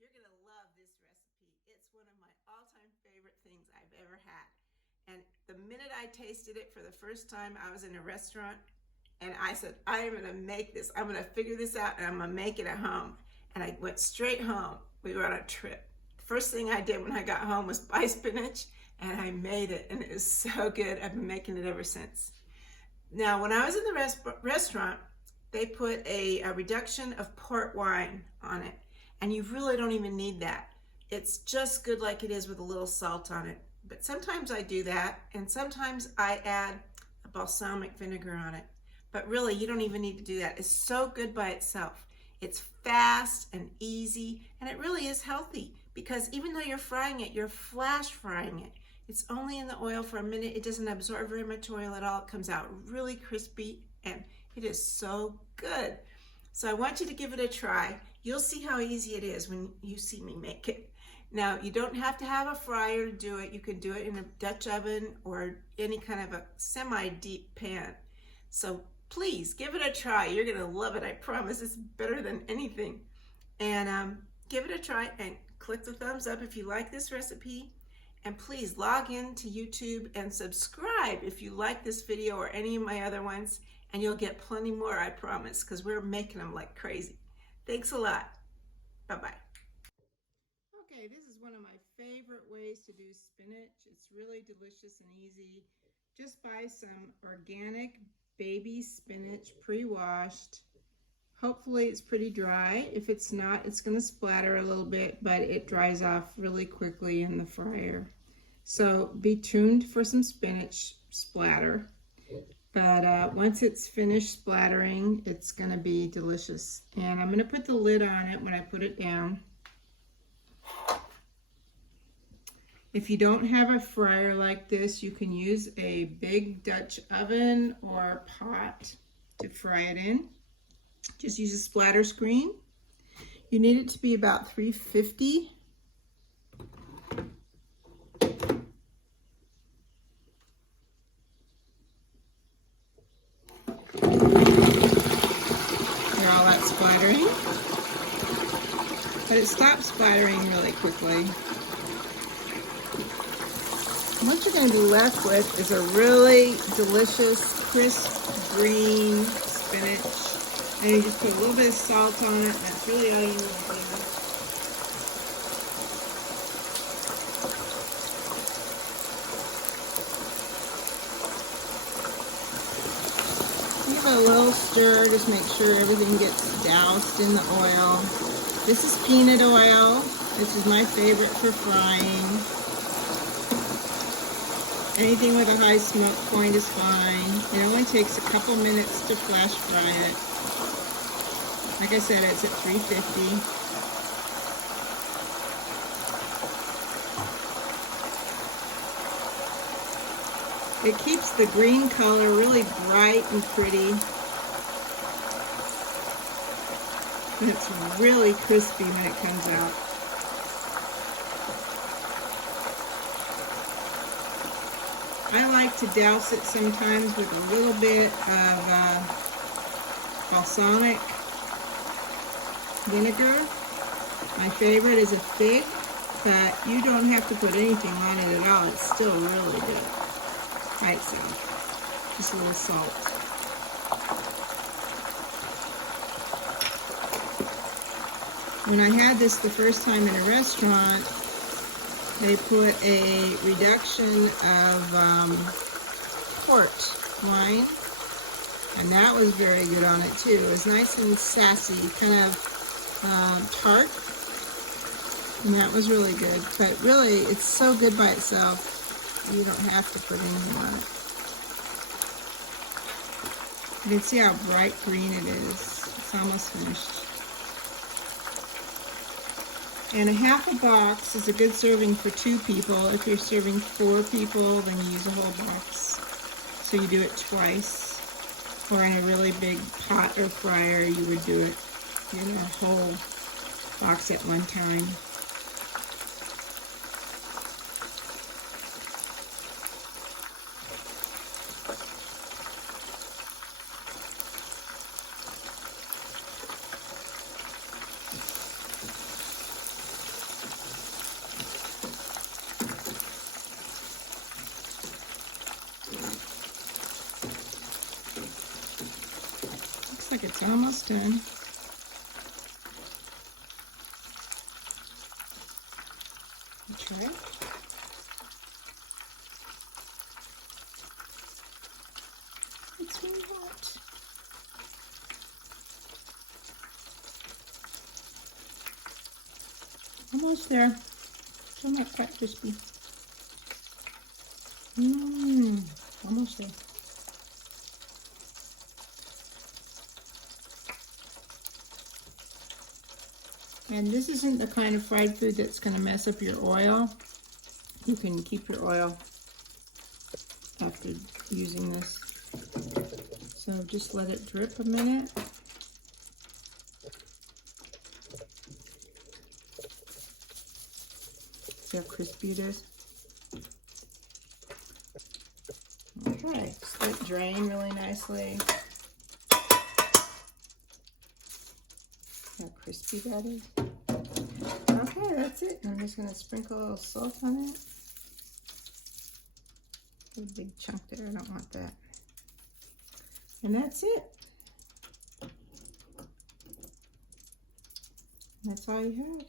You're going to love this recipe. It's one of my all-time favorite things I've ever had. And the minute I tasted it for the first time, I was in a restaurant and I said, I am going to make this. I'm going to figure this out and I'm going to make it at home. And I went straight home. We were on a trip. The first thing I did when I got home was buy spinach, and I made it, and it was so good. I've been making it ever since. Now, when I was in the restaurant, they put a reduction of port wine on it, and you really don't even need that. It's just good like it is with a little salt on it. But sometimes I do that, and sometimes I add a balsamic vinegar on it. But really, you don't even need to do that. It's so good by itself. It's fast and easy, and it really is healthy because even though you're frying it, you're flash frying it. It's only in the oil for a minute. It doesn't absorb very much oil at all. It comes out really crispy, and it is so good. So I want you to give it a try. You'll see how easy it is when you see me make it. Now, you don't have to have a fryer to do it. You can do it in a Dutch oven or any kind of a semi-deep pan. So please give it a try. You're going to love it. I promise. It's better than anything. And give it a try and click the thumbs up if you like this recipe. And please log in to YouTube and subscribe if you like this video or any of my other ones. And you'll get plenty more, I promise, because we're making them like crazy. Thanks a lot. Bye-bye. Okay, this is one of my favorite ways to do spinach. It's really delicious and easy. Just buy some organic baby spinach pre-washed. Hopefully it's pretty dry. If it's not, it's going to splatter a little bit, but it dries off really quickly in the fryer. So be tuned for some spinach splatter. But once it's finished splattering, it's going to be delicious. And I'm going to put the lid on it when I put it down. If you don't have a fryer like this, you can use a big Dutch oven or pot to fry it in. Just use a splatter screen. You need it to be about 350. Hear all that splattering? But it stops splattering really quickly. What you're going to be left with is a really delicious, crisp, green spinach. And you just put a little bit of salt on it. That's really all you need to do. Give it a little stir. Just make sure everything gets doused in the oil. This is peanut oil. This is my favorite for frying. Anything with a high smoke point is fine. It only takes a couple minutes to flash fry it. Like I said, it's at 350. It keeps the green color really bright and pretty. And it's really crispy when it comes out. I like to douse it sometimes with a little bit of balsamic vinegar. My favorite is a fig, but you don't have to put anything on it at all. It's still really good by itself. Just a little salt. When I had this the first time in a restaurant, they put a reduction of port wine, and that was very good on it too. It was nice and sassy, kind of tart, and that was really good. But really, it's so good by itself, you don't have to put anything on it. You can see how bright green it is. It's almost finished. And a half a box is a good serving for 2 people. If you're serving 4 people, then you use a whole box. So you do it twice. Or in a really big pot or fryer, you would do it in a whole box at one time. It's almost done. Try it. It's really hot. Almost there. Still not quite crispy. Almost there. And this isn't the kind of fried food that's going to mess up your oil. You can keep your oil after using this. So just let it drip a minute. See how crispy it is? Okay, just let it drain really nicely. How crispy that is. Okay, that's it. I'm just going to sprinkle a little salt on it. A big chunk there, I don't want that. And that's it. That's all you have.